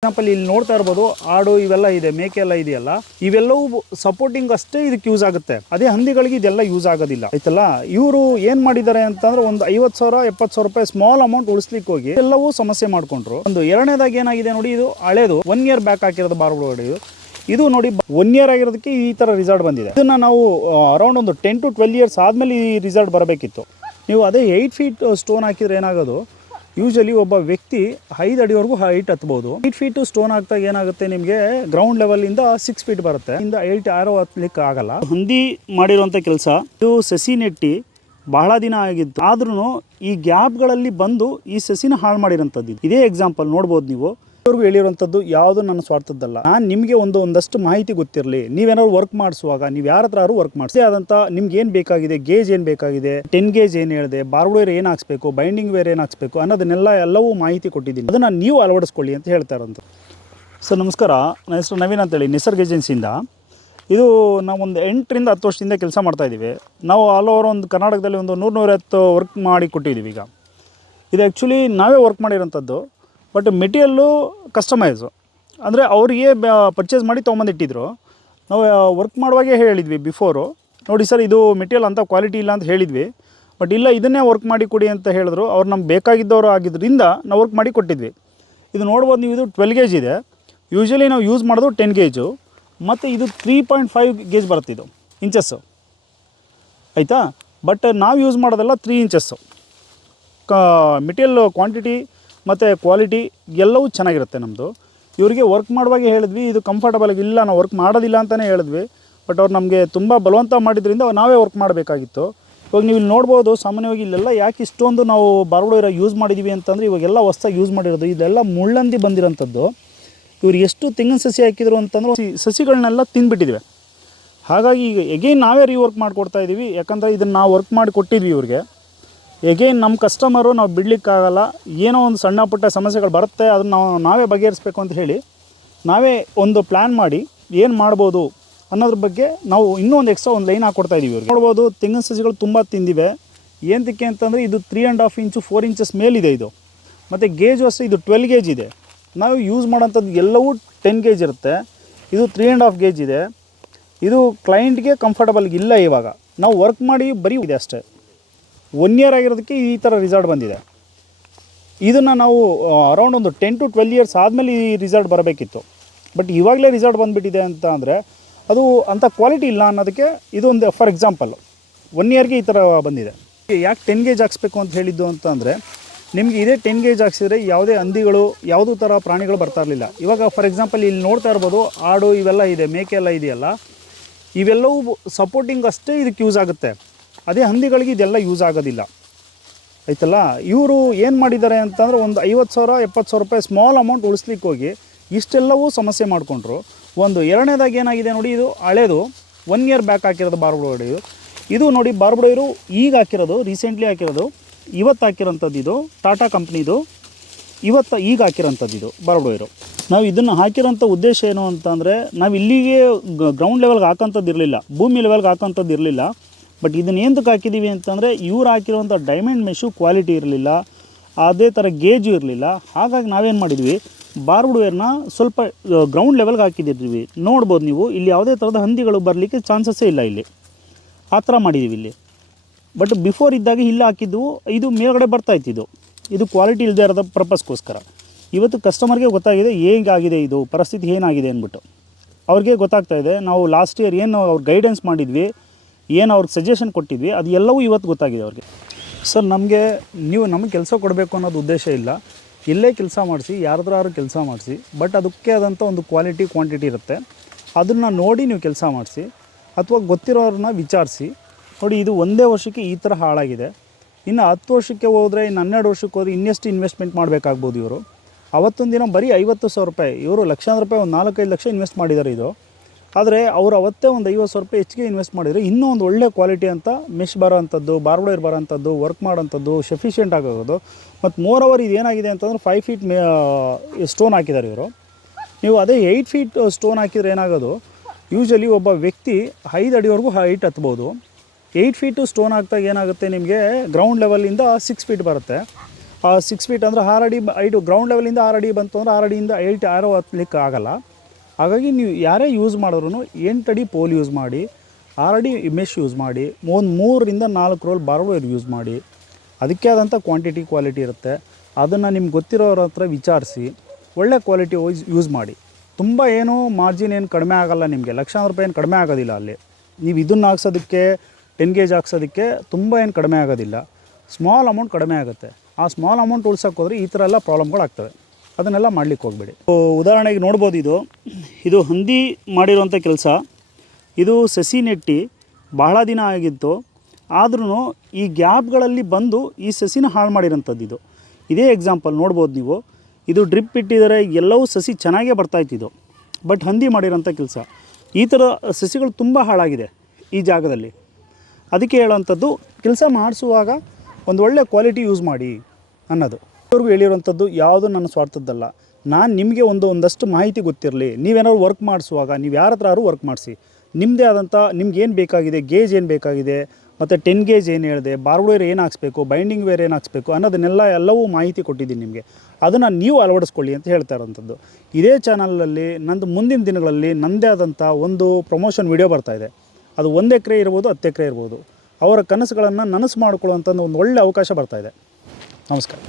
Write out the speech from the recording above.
Example ಇಲ್ಲಿ ನೋಡ್ತಾ ಇರ್ಬೋದು, ಆಡು ಇವೆಲ್ಲ ಇದೆ, ಮೇಕೆ ಎಲ್ಲ ಇದೆಯಲ್ಲ. ಇವೆಲ್ಲವೂ ಸಪೋರ್ಟಿಂಗ್ ಅಷ್ಟೇ ಇದಕ್ಕೆ ಯೂಸ್ ಆಗುತ್ತೆ. ಅದೇ ಹಂದಿಗಳಿಗೆ ಇದೆಲ್ಲ ಯೂಸ್ ಆಗೋದಿಲ್ಲ. ಆಯ್ತಲ್ಲ? ಇವರು ಏನ್ ಮಾಡಿದ್ದಾರೆ ಅಂತಂದ್ರೆ ಒಂದು ಐವತ್ತು ಸಾವಿರ, ಎಪ್ಪತ್ತು ಸಾವಿರ ರೂಪಾಯಿ ಸ್ಮಾಲ್ ಅಮೌಂಟ್ ಉಳಿಸ್ಲಿಕ್ಕೆ ಹೋಗಿ ಎಲ್ಲವೂ ಸಮಸ್ಯೆ ಮಾಡ್ಕೊಂಡ್ರು. ಒಂದು ಎರಡನೇದಾಗಿ ಏನಾಗಿದೆ ನೋಡಿ, ಇದು ಹಳೇದು. ಒನ್ ಇಯರ್ ಬ್ಯಾಕ್ ಹಾಕಿರೋದು ಇದು. ಇದು ನೋಡಿ ಒನ್ ಇಯರ್ ಆಗಿರೋದಕ್ಕೆ ಈ ತರ ರಿಸಲ್ಟ್ ಬಂದಿದೆ. ಇದನ್ನ ನಾವು ಅರೌಂಡ್ ಒಂದು ಟೆನ್ ಟು ಟ್ವೆಲ್ ಇಯರ್ಸ್ ಆದ್ಮೇಲೆ ಈ ರಿಸಲ್ಟ್ ಬರಬೇಕಿತ್ತು. ನೀವು ಅದೇ ಏಯ್ಟ್ ಫೀಟ್ ಸ್ಟೋನ್ ಹಾಕಿದ್ರೆ ಏನಾಗೋದು? ಯೂಶಲಿ ಒಬ್ಬ ವ್ಯಕ್ತಿ ಐದು ಅಡಿವರೆಗೂ ಹೈಟ್ ಹತ್ಬೋದು. ಏಟ್ ಫೀಟ್ ಸ್ಟೋನ್ ಹಾಕ್ದಾಗ ಏನಾಗುತ್ತೆ ನಿಮಗೆ? ಗ್ರೌಂಡ್ ಲೆವೆಲ್ ಇಂದ ಸಿಕ್ಸ್ ಫೀಟ್ ಬರುತ್ತೆ. ಇಂದ ಏಟ್ ಆರೋ ಹತ್ಲಿಕ್ಕೆ ಆಗಲ್ಲ. ಹಂದಿ ಮಾಡಿರುವಂಥ ಕೆಲಸ. ಇದು ಸಸಿ ನೆಟ್ಟಿ ಬಹಳ ದಿನ ಆಗಿತ್ತು. ಆದ್ರೂ ಈ ಗ್ಯಾಪ್ಗಳಲ್ಲಿ ಬಂದು ಈ ಸಸಿನ ಹಾಳು ಮಾಡಿರೋಂಥದ್ದು. ಇದೇ. ಎಕ್ಸಾಂಪಲ್ ನೋಡ್ಬೋದು ನೀವು. ಇವ್ರಿಗೂ ಹೇಳಿರುವಂಥದ್ದು ಯಾವುದು ನನ್ನ ಸ್ವಾರ್ಥದ್ದಲ್ಲ. ನಾನು ನಿಮಗೆ ಒಂದು ಒಂದಷ್ಟು ಮಾಹಿತಿ ಗೊತ್ತಿರಲಿ. ನೀವೇನಾದ್ರು ವರ್ಕ್ ಮಾಡಿಸುವಾಗ, ನೀವು ಯಾರ ಹತ್ರ ವರ್ಕ್ ಮಾಡಿಸಿ ಆದಂಥ ನಿಮ್ಗೆ ಏನು ಬೇಕಾಗಿದೆ, ಗೇಜ್ ಏನು ಬೇಕಾಗಿದೆ ಟೆನ್ ಗೇಜ್ ಏನು ಹೇಳಿದೆ ಬಾರ್ವೇರ್ ಏನು ಹಾಕ್ಸ್ಬೇಕು ಬೈಂಡಿಂಗ್ ವೇರ್ ಏನು ಹಾಕ್ಸ್ಬೇಕು ಅನ್ನೋದನ್ನೆಲ್ಲ ಎಲ್ಲವೂ ಮಾಹಿತಿ ಕೊಟ್ಟಿದ್ದೀನಿ. ಅದನ್ನು ನೀವು ಅಳವಡಿಸ್ಕೊಳ್ಳಿ ಅಂತ ಹೇಳ್ತಾ ಇರೋದು. ಸರ್, ನಮಸ್ಕಾರ. ನನ್ನ ಹೆಸರು ನವೀನ್ ಅಂತೇಳಿ, ನಿಸರ್ಗ ಏಜೆನ್ಸಿಯಿಂದ. ಇದು ನಾವು ಒಂದು ಎಂಟರಿಂದ ಹತ್ತು ವರ್ಷದಿಂದ ಕೆಲಸ ಮಾಡ್ತಾ ಇದ್ದೀವಿ. ನಾವು ಆಲ್ ಓವರ್ ಒಂದು ಕರ್ನಾಟಕದಲ್ಲಿ ಒಂದು ನೂರು ನೂರೈವತ್ತು ವರ್ಕ್ ಮಾಡಿ ಕೊಟ್ಟಿದ್ದೀವಿ ಈಗ. ಇದು ಆ್ಯಕ್ಚುಲಿ ನಾವೇ ವರ್ಕ್ ಮಾಡಿರೋಂಥದ್ದು. But material customise. ಅಂದರೆ ಅವರಿಗೆ ಪರ್ಚೇಸ್ ಮಾಡಿ ತೊಗೊಂಬಂದಿಟ್ಟಿದ್ರು. ನಾವು ವರ್ಕ್ ಮಾಡುವಾಗೆ ಹೇಳಿದ್ವಿ ಬಿಫೋರು. ನೋಡಿ ಸರ್, ಇದು ಮೆಟೀರಿಯಲ್ ಅಂತ ಕ್ವಾಲಿಟಿ ಇಲ್ಲ ಅಂತ ಹೇಳಿದ್ವಿ. ಬಟ್ ಇಲ್ಲ, ಇದನ್ನೇ ವರ್ಕ್ ಮಾಡಿ ಕೊಡಿ ಅಂತ ಹೇಳಿದ್ರು. ಅವ್ರು ನಮ್ಗೆ ಬೇಕಾಗಿದ್ದವರು ಆಗಿದ್ದರಿಂದ ನಾವು ವರ್ಕ್ ಮಾಡಿ ಕೊಟ್ಟಿದ್ವಿ. ಇದು ನೋಡ್ಬೋದು ನೀವು, ಇದು ಟ್ವೆಲ್ ಗೇಜ್ ಇದೆ. ಯೂಶ್ವಲಿ ನಾವು ಯೂಸ್ ಮಾಡೋದು ಟೆನ್ ಗೇಜು ಮತ್ತು ಇದು ತ್ರೀ ಪಾಯಿಂಟ್ ಫೈವ್ ಗೇಜ್ ಬರುತ್ತೆ ಇದು ಇಂಚಸ್ಸು ಆಯಿತಾ? ಬಟ್ ನಾವು ಯೂಸ್ ಮಾಡೋದೆಲ್ಲ ತ್ರೀ ಇಂಚಸ್ಸು ಕ, ಮೆಟೀರಿಯಲ್ ಕ್ವಾಂಟಿಟಿ ಮತ್ತು ಕ್ವಾಲಿಟಿ ಎಲ್ಲವೂ ಚೆನ್ನಾಗಿರುತ್ತೆ ನಮ್ಮದು ಇವರಿಗೆ ವರ್ಕ್ ಮಾಡುವಾಗ ಹೇಳಿದ್ವಿ, ಇದು ಕಂಫರ್ಟಬಲ್ ಆಗಿ ಇಲ್ಲ, ನಾವು ವರ್ಕ್ ಮಾಡೋದಿಲ್ಲ ಅಂತಲೇ ಹೇಳಿದ್ವಿ. ಬಟ್ ಅವ್ರು ನಮಗೆ ತುಂಬ ಬಲವಂತ ಮಾಡಿದ್ರಿಂದ ನಾವೇ ವರ್ಕ್ ಮಾಡಬೇಕಾಗಿತ್ತು. ಇವಾಗ ನೀವು ಇಲ್ಲಿ ನೋಡ್ಬೋದು, ಸಾಮಾನ್ಯವಾಗಿ ಇಲ್ಲೆಲ್ಲ ಯಾಕೆ ಇಷ್ಟೊಂದು ನಾವು ಬಾರ್ಗೋಡ ಯೂಸ್ ಮಾಡಿದ್ದೀವಿ ಅಂತಂದರೆ ಇವಾಗೆಲ್ಲ ಹೊಸ್ದಾಗಿ ಯೂಸ್ ಮಾಡಿರೋದು. ಇದೆಲ್ಲ ಮುಳ್ಳಂದಿ ಬಂದಿರೋಂಥದ್ದು. ಇವ್ರು ಎಷ್ಟು ತೆಂಗಿನ ಸಸಿ ಹಾಕಿದ್ರು ಅಂತಂದ್ರೆ ಸಸಿಗಳನ್ನೆಲ್ಲ ತಿಂದುಬಿಟ್ಟಿದ್ವಿ. ಹಾಗಾಗಿ ಈಗ ಎಗೈನ್ ನಾವೇ ರೀವರ್ಕ್ ಮಾಡಿಕೊಡ್ತಾ ಇದ್ದೀವಿ ಯಾಕಂದರೆ ಇದನ್ನು ನಾವು ವರ್ಕ್ ಮಾಡಿ ಕೊಟ್ಟಿದ್ವಿ ಇವ್ರಿಗೆ. ಎಗೈನ್ ನಮ್ಮ ಕಸ್ಟಮರು ನಾವು ಬಿಡಲಿಕ್ಕಾಗಲ್ಲ. ಏನೋ ಒಂದು ಸಣ್ಣ ಪುಟ್ಟ ಸಮಸ್ಯೆಗಳು ಬರುತ್ತೆ ಅದನ್ನು ನಾವು ನಾವೇ ಬಗೆಹರಿಸ್ಬೇಕು ಅಂತ ಹೇಳಿ, ನಾವೇ ಒಂದು ಪ್ಲ್ಯಾನ್ ಮಾಡಿ ಏನು ಮಾಡ್ಬೋದು ಅನ್ನೋದ್ರ ಬಗ್ಗೆ ನಾವು ಇನ್ನೂ ಒಂದು ಎಕ್ಸ್ಟ್ರಾ ಒಂದು ಲೈನ್ ಹಾಕ್ಕೊಡ್ತಾ ಇದ್ದೀವಿ ನೋಡ್ಬೋದು, ತೆಂಗಿನ ಸಸಿಗಳು ತುಂಬ ತಿಂದಿವೆ. ಏನಕ್ಕೆ ಅಂತಂದರೆ ಇದು three and half inch four inches ಮೇಲಿದೆ ಇದು. ಮತ್ತು ಗೇಜು ಅಷ್ಟೇ, ಇದು ಟ್ವೆಲ್ ಗೇಜ್ ಇದೆ. ನಾವು ಯೂಸ್ ಮಾಡೋಂಥದ್ದು ಎಲ್ಲವೂ ಟೆನ್ ಗೇಜ್ ಇರುತ್ತೆ. ಇದು ತ್ರೀ ಆ್ಯಂಡ್ ಹಾಫ್ ಗೇಜ್ ಇದೆ. ಇದು ಕ್ಲೈಂಟ್ಗೆ ಕಂಫರ್ಟಬಲ್ ಇಲ್ಲ ಇವಾಗ. ನಾವು ವರ್ಕ್ ಮಾಡಿ ಬರೀ ಇದೆ ಅಷ್ಟೇ. ಒನ್ ಇಯರ್ ಆಗಿರೋದಕ್ಕೆ ಈ ಥರ ರಿಸಲ್ಟ್ ಬಂದಿದೆ. ಇದನ್ನು ನಾವು ಅರೌಂಡ್ ಒಂದು ಟೆನ್ ಟು ಟ್ವೆಲ್ ಇಯರ್ಸ್ ಆದಮೇಲೆ ಈ ರಿಸಲ್ಟ್ ಬರಬೇಕಿತ್ತು. ಬಟ್ ಇವಾಗಲೇ ರಿಸಲ್ಟ್ ಬಂದುಬಿಟ್ಟಿದೆ ಅಂತ ಅಂದರೆ, ಅದು ಅಂಥ ಕ್ವಾಲಿಟಿ ಇಲ್ಲ ಅನ್ನೋದಕ್ಕೆ ಇದೊಂದು ಫಾರ್ ಎಕ್ಸಾಂಪಲ್ ಒನ್ ಇಯರ್ಗೆ ಈ ಥರ ಬಂದಿದೆ. ಯಾಕೆ ಟೆನ್ ಗೇಜ್ ಹಾಕ್ಸ್ಬೇಕು ಅಂತ ಹೇಳಿದ್ದು ಅಂತ ಅಂದರೆ, ನಿಮಗೆ ಇದೇ ಟೆನ್ ಗೇಜ್ ಹಾಕ್ಸಿದ್ರೆ ಯಾವುದೇ ಹಂದಿಗಳು, ಯಾವುದೂ ಥರ ಪ್ರಾಣಿಗಳು ಬರ್ತಾ ಇರಲಿಲ್ಲ. ಇವಾಗ ಫಾರ್ ಎಕ್ಸಾಂಪಲ್ ಇಲ್ಲಿ ನೋಡ್ತಾ ಇರ್ಬೋದು, ಆಡು ಇವೆಲ್ಲ ಇದೆ, ಮೇಕೆ ಎಲ್ಲ ಇದೆಯಲ್ಲ, ಇವೆಲ್ಲವೂ ಸಪೋರ್ಟಿಂಗ್ ಅಷ್ಟೇ ಇದಕ್ಕೆ ಯೂಸ್ ಆಗುತ್ತೆ. ಅದೇ ಹಂದಿಗಳಿಗೆ ಇದೆಲ್ಲ ಯೂಸ್ ಆಗೋದಿಲ್ಲ. ಆಯ್ತಲ್ಲ? ಇವರು ಏನು ಮಾಡಿದ್ದಾರೆ ಅಂತಂದರೆ ಒಂದು ಐವತ್ತು ಸಾವಿರ, ಎಪ್ಪತ್ತು ಸಾವಿರ ರೂಪಾಯಿ ಸ್ಮಾಲ್ ಅಮೌಂಟ್ ಉಳಿಸ್ಲಿಕ್ಕೆ ಹೋಗಿ ಇಷ್ಟೆಲ್ಲವೂ ಸಮಸ್ಯೆ ಮಾಡಿಕೊಂಡ್ರು. ಒಂದು ಎರಡನೇದಾಗಿ ಏನಾಗಿದೆ ನೋಡಿ, ಇದು ಹಳೇದು. ಒನ್ ಇಯರ್ ಬ್ಯಾಕ್ ಹಾಕಿರೋದು ಬಾರ್ಬಡೋಡು ಇದು. ಇದು ನೋಡಿ ಬಾರ್ಬಡೋರು ಈಗ ಹಾಕಿರೋದು ರೀಸೆಂಟ್ಲಿ ಹಾಕಿರೋದು. ಇವತ್ತು ಹಾಕಿರೋಂಥದ್ದು ಇದು. ಟಾಟಾ ಕಂಪ್ನಿದು ಇವತ್ತು ಈಗ ಹಾಕಿರೋಂಥದ್ದು ಇದು ಬಾರ್ಬಡೋರು ನಾವು ಇದನ್ನು ಹಾಕಿರೋಂಥ ಉದ್ದೇಶ ಏನು ಅಂತಂದರೆ ನಾವು ಇಲ್ಲಿಗೆ ಗ್ರೌಂಡ್ ಲೆವೆಲ್ಗೆ ಹಾಕೋಂಥದ್ದು ಇರಲಿಲ್ಲ. ಭೂಮಿ ಲೆವೆಲ್ಗೆ ಹಾಕೋಂಥದ್ದು ಇರಲಿಲ್ಲ. ಬಟ್ ಇದನ್ನ ಏನಕ್ಕೆ ಹಾಕಿದ್ದೀವಿ ಅಂತಂದರೆ ಇವ್ರು ಹಾಕಿರುವಂಥ ಡೈಮಂಡ್ ಮೆಶು ಕ್ವಾಲಿಟಿ ಇರಲಿಲ್ಲ, ಅದೇ ಥರ ಗೇಜು ಇರಲಿಲ್ಲ. ಹಾಗಾಗಿ ನಾವೇನು ಮಾಡಿದ್ವಿ ಬಾರ್ವುಡ್ವೇರ್ನ ಸ್ವಲ್ಪ ಗ್ರೌಂಡ್ ಲೆವೆಲ್ಗೆ ಹಾಕಿದ್ದಿದ್ವಿ ನೋಡ್ಬೋದು ನೀವು, ಇಲ್ಲಿ ಯಾವುದೇ ಥರದ ಹಂದಿಗಳು ಬರಲಿಕ್ಕೆ ಚಾನ್ಸಸ್ಸೇ ಇಲ್ಲ ಇಲ್ಲಿ. ಆ ಥರ ಮಾಡಿದ್ದೀವಿ ಇಲ್ಲಿ. ಬಟ್ ಬಿಫೋರ್ ಇದ್ದಾಗ ಇಲ್ಲಿ ಹಾಕಿದ್ದು, ಇದು ಮೇಲ್ಗಡೆ ಬರ್ತಾ ಇತ್ತು ಇದು ಕ್ವಾಲಿಟಿ ಇಲ್ಲದೆ ಇರೋದ ಪರ್ಪಸ್ಗೋಸ್ಕರ ಇವತ್ತು ಕಸ್ಟಮರ್ಗೆ ಗೊತ್ತಾಗಿದೆ, ಹೇಗಾಗಿದೆ ಇದು, ಪರಿಸ್ಥಿತಿ ಏನಾಗಿದೆ ಅಂದ್ಬಿಟ್ಟು. ಅವ್ರಿಗೆ ಗೊತ್ತಾಗ್ತಾ ಇದೆ, ನಾವು ಲಾಸ್ಟ್ ಇಯರ್ ಏನು ಅವ್ರು ಗೈಡೆನ್ಸ್ ಮಾಡಿದ್ವಿ ಏನು ಅವ್ರಿಗೆ ಸಜೆಷನ್ ಕೊಟ್ಟಿದ್ವಿ, ಅದು ಎಲ್ಲವೂ ಇವತ್ತು ಗೊತ್ತಾಗಿದೆ ಅವ್ರಿಗೆ. ಸರ್, ನಮಗೆ ನೀವು ನಮಗೆ ಕೆಲಸ ಕೊಡಬೇಕು ಅನ್ನೋದು ಉದ್ದೇಶ ಇಲ್ಲ. ಇಲ್ಲೇ ಕೆಲಸ ಮಾಡಿಸಿ ಯಾರ್ದಾರು ಕೆಲಸ ಮಾಡಿಸಿ ಬಟ್ ಅದಕ್ಕೆ ಆದಂಥ ಒಂದು ಕ್ವಾಲಿಟಿ ಕ್ವಾಂಟಿಟಿ ಇರುತ್ತೆ. ಅದನ್ನು ನೋಡಿ ನೀವು ಕೆಲಸ ಮಾಡಿಸಿ, ಅಥವಾ ಗೊತ್ತಿರೋರನ್ನ ವಿಚಾರಿಸಿ. ನೋಡಿ, ಇದು ಒಂದೇ ವರ್ಷಕ್ಕೆ ಈ ಥರ ಹಾಳಾಗಿದೆ. ಇನ್ನು ಹತ್ತು ವರ್ಷಕ್ಕೆ ಹೋದರೆ, ಇನ್ನು ಹನ್ನೆರಡು ವರ್ಷಕ್ಕೆ ಹೋದರೆ ಇನ್ನೆಷ್ಟು ಇನ್ವೆಸ್ಟ್ಮೆಂಟ್ ಮಾಡಬೇಕಾಗ್ಬೋದು ಇವರು. ಅವತ್ತೊಂದು ದಿನ ಬರೀ ಐವತ್ತು ಸಾವಿರ ರೂಪಾಯಿ, ಇವರು ಲಕ್ಷಾಂತರ ರೂಪಾಯಿ, ಒಂದು ನಾಲ್ಕೈದು ಲಕ್ಷ ಇನ್ವೆಸ್ಟ್ ಮಾಡಿದ್ದಾರೆ ಇದು. ಆದರೆ ಅವರು ಅವತ್ತೇ ಒಂದು ಐವತ್ತು ಸಾವಿರ ರೂಪಾಯಿ ಹೆಚ್ಚಿಗೆ ಇನ್ವೆಸ್ಟ್ ಮಾಡಿದರೆ ಇನ್ನೂ ಒಂದು ಒಳ್ಳೆ ಕ್ವಾಲಿಟಿ ಅಂತ ಮೆಶ್ ಬರೋ ಅಂಥದ್ದು ಬಾರ್ಬಡೈರ್ ಬರೋ ಅಂಥದ್ದು ವರ್ಕ್ ಮಾಡೋಂಥದ್ದು ಸಫಿಷಿಯೆಂಟ್ ಆಗೋದು. ಮತ್ತು ಮೋರ್ ಅವರ್ ಇದು ಏನಾಗಿದೆ ಅಂತಂದ್ರೆ ಫೈವ್ ಫೀಟ್ ಸ್ಟೋನ್ ಹಾಕಿದ್ದಾರೆ ಇವರು. ನೀವು ಅದೇ ಏಯ್ಟ್ ಫೀಟ್ ಸ್ಟೋನ್ ಹಾಕಿದರೆ ಏನಾಗೋದು? ಯೂಶಲಿ ಒಬ್ಬ ವ್ಯಕ್ತಿ ಐದು ಅಡಿವರೆಗೂ ಹೈಟ್ ಹತ್ಬೋದು. ಏಯ್ಟ್ ಫೀಟು ಸ್ಟೋನ್ ಹಾಕ್ದಾಗ ಏನಾಗುತ್ತೆ ನಿಮಗೆ? ಗ್ರೌಂಡ್ ಲೆವೆಲಿಂದ ಸಿಕ್ಸ್ ಫೀಟ್ ಬರುತ್ತೆ. ಸಿಕ್ಸ್ ಫೀಟ್ ಅಂದರೆ ಆರು ಅಡಿ ಐಟು ಗ್ರೌಂಡ್ ಲೆವೆಲಿಂದ ಆರು ಅಡಿ ಬಂತು ಅಂದರೆ ಆರು ಅಡಿಯಿಂದ ಏಯ್ಟ್ ಆರೋ ಹತ್ಲಿಕ್ಕೆ ಆಗಲ್ಲ. ಹಾಗಾಗಿ ನೀವು ಯಾರೇ ಯೂಸ್ ಮಾಡಿದ್ರು ಎಂಟಡಿ ಪೋಲ್ ಯೂಸ್ ಮಾಡಿ, ಆರು ಅಡಿ ಮೆಶ್ ಯೂಸ್ ಮಾಡಿ, ಒಂದು ಮೂರರಿಂದ ನಾಲ್ಕು ರೋಲ್ ಬಾರ್ವೈರ್ ಯೂಸ್ ಮಾಡಿ, ಅದಕ್ಕೆ ಆದಂಥ ಕ್ವಾಂಟಿಟಿ ಕ್ವಾಲಿಟಿ ಇರುತ್ತೆ. ಅದನ್ನು ನಿಮ್ಗೆ ಗೊತ್ತಿರೋರ ಹತ್ರ ವಿಚಾರಿಸಿ, ಒಳ್ಳೆ ಕ್ವಾಲಿಟಿ ವೈಸ್ ಯೂಸ್ ಮಾಡಿ. ತುಂಬ ಏನು ಮಾರ್ಜಿನ್ ಏನು ಕಡಿಮೆ ಆಗೋಲ್ಲ ನಿಮಗೆ, ಲಕ್ಷಾಂತರ ರೂಪಾಯಿ ಏನು ಕಡಿಮೆ ಆಗೋದಿಲ್ಲ ಅಲ್ಲಿ. ನೀವು ಇದನ್ನು ಹಾಕ್ಸೋದಕ್ಕೆ ಟೆನ್ ಗೇಜ್ ಹಾಕ್ಸೋದಕ್ಕೆ ತುಂಬ ಏನು ಕಡಿಮೆ ಆಗೋದಿಲ್ಲ. ಸ್ಮಾಲ್ ಅಮೌಂಟ್ ಕಡಿಮೆ ಆಗುತ್ತೆ. ಆ ಸ್ಮಾಲ್ ಅಮೌಂಟ್ ಉಳ್ಸೋಕ್ಕೋದ್ರೆ ಈ ಥರ ಎಲ್ಲ ಪ್ರಾಬ್ಲಮ್ಗಳಾಗ್ತವೆ ಅದನ್ನೆಲ್ಲ ಮಾಡ್ಲಿಕ್ಕೆ ಹೋಗಬೇಡಿ. ಉದಾಹರಣೆಗೆ ನೋಡ್ಬೋದು ಇದು. ಇದು ಹಂದಿ ಮಾಡಿರುವಂಥ ಕೆಲಸ. ಇದು ಸಸಿ ನೆಟ್ಟಿ ಬಹಳ ದಿನ ಆಗಿತ್ತು. ಆದ್ರೂ ಈ ಗ್ಯಾಪ್ಗಳಲ್ಲಿ ಬಂದು ಈ ಸಸಿನ ಹಾಳು ಮಾಡಿರೋಂಥದ್ದು ಇದು. ಇದೇ ಎಕ್ಸಾಂಪಲ್ ನೋಡ್ಬೋದು ನೀವು. ಇದು ಡ್ರಿಪ್ ಇಟ್ಟಿದ್ದಾರೆ, ಎಲ್ಲವೂ ಸಸಿ ಚೆನ್ನಾಗೇ ಇದು. ಬಟ್ ಹಂದಿ ಮಾಡಿರೋಂಥ ಕೆಲಸ. ಈ ಥರ ಸಸಿಗಳು ತುಂಬ ಹಾಳಾಗಿದೆ ಈ ಜಾಗದಲ್ಲಿ. ಅದಕ್ಕೆ ಹೇಳೋವಂಥದ್ದು, ಕೆಲಸ ಮಾಡಿಸುವಾಗ ಒಂದು ಒಳ್ಳೆ ಕ್ವಾಲಿಟಿ ಯೂಸ್ ಮಾಡಿ ಅನ್ನೋದು. ಇವ್ರಿಗೂ ಹೇಳಿರುವಂಥದ್ದು ಯಾವುದು ನನ್ನ ಸ್ವಾರ್ಥದ್ದಲ್ಲ. ನಾನು ನಿಮಗೆ ಒಂದು ಒಂದಷ್ಟು ಮಾಹಿತಿ ಗೊತ್ತಿರಲಿ. ನೀವೇನಾದ್ರು ವರ್ಕ್ ಮಾಡಿಸುವಾಗ, ನೀವು ಯಾರ ಹತ್ರ ವರ್ಕ್ ಮಾಡಿಸಿ. ನಿಮ್ಮದೇ ಆದಂಥ ನಿಮ್ಗೆ ಏನು ಬೇಕಾಗಿದೆ ಗೇಜ್ ಏನು ಬೇಕಾಗಿದೆ, ಮತ್ತು ಟೆನ್ ಗೇಜ್ ಏನು ಹೇಳಿದೆ ಬಾರ್ವೇರ್ ಏನು ಹಾಕ್ಸ್ಬೇಕು ಬೈಂಡಿಂಗ್ ವೇರ್ ಏನು ಹಾಕ್ಸ್ಬೇಕು ಅನ್ನೋದನ್ನೆಲ್ಲ ಎಲ್ಲವೂ ಮಾಹಿತಿ ಕೊಟ್ಟಿದ್ದೀನಿ ನಿಮಗೆ. ಅದನ್ನು ನೀವು ಅಳವಡಿಸ್ಕೊಳ್ಳಿ ಅಂತ ಹೇಳ್ತಾ ಇರೋಂಥದ್ದು. ಇದೇ ಚಾನಲಲ್ಲಿ ನಂದು ಮುಂದಿನ ದಿನಗಳಲ್ಲಿ ನನ್ನದೇ ಆದಂಥ ಒಂದು ಪ್ರಮೋಷನ್ ವೀಡಿಯೋ ಇದೆ. ಅದು ಒಂದು ಎಕರೆ ಇರ್ಬೋದು, ಹತ್ತು ಎಕರೆ ಇರ್ಬೋದು. ಅವರ ಕನಸುಗಳನ್ನು ನನಸು ಮಾಡಿಕೊಳ್ಳುವಂಥ ಒಂದು ಒಳ್ಳೆಯ ಅವಕಾಶ ಬರ್ತಾ ಇದೆ. ನಮಸ್ಕಾರ.